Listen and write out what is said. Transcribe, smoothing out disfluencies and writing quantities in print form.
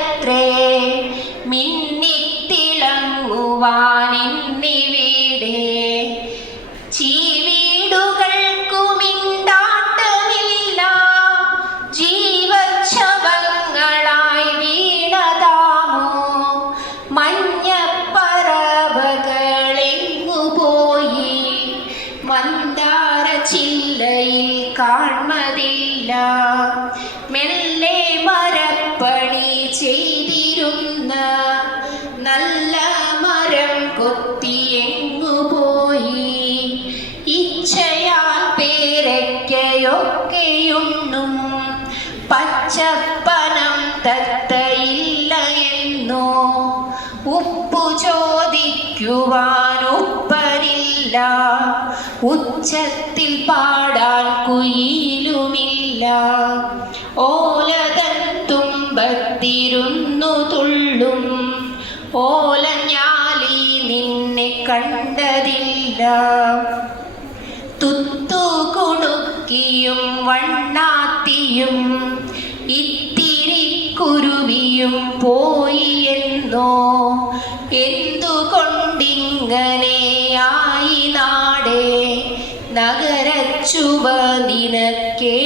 ചില്ലയത്രേ മിന്നിത്തിളങ്ങുവാനിന്നിവിടെ ചീവീടുകൾക്കു മിണ്ടാട്ടമില്ല ജീവച്ഛവങ്ങളായി വീണതാമോ മഞ്ഞപ്പറവകളെങ്ങുപോയി മന്ദാര ചില്ലയിൽ കാൺമതില്ല മെല്ലെ മരപ്പണി ചെയ്തിരുന്ന നല്ല മരം കൊത്തിയെങ്ങുപോയി ഇച്ഛയാൽ പേരയ്ക്കയൊക്കെയുണ്ണും പച്ചപ്പനം തത്തയില്ല എന്നോ ഉപ്പു ചോദിക്കുവാൻ ഉപ്പരില്ല ഉച്ചത്തിൽ പാടാൻ കുയിലുമില്ല ഓലതൻ തുമ്പത്തിരുന്നു തുള്ളും ഓലഞ്ഞാലി നിന്നെ കണ്ടതില്ല തുത്തുകുണുക്കിയും വണ്ണാത്തിയും ഇത്തിരി കുരുവിയും പോയി എന്നോ എന്തുകൊണ്ടിങ്ങനെയായി നാടേ നഗരച്ചുവ നിനക്കേ